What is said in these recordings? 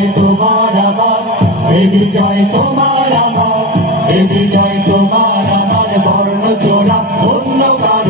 বিজয় তোমার আমার, এ বিজয় তোমার আমার, এ বিজয় তোমার আমার, বর্ণ চোরা অন্য কারও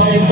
জয়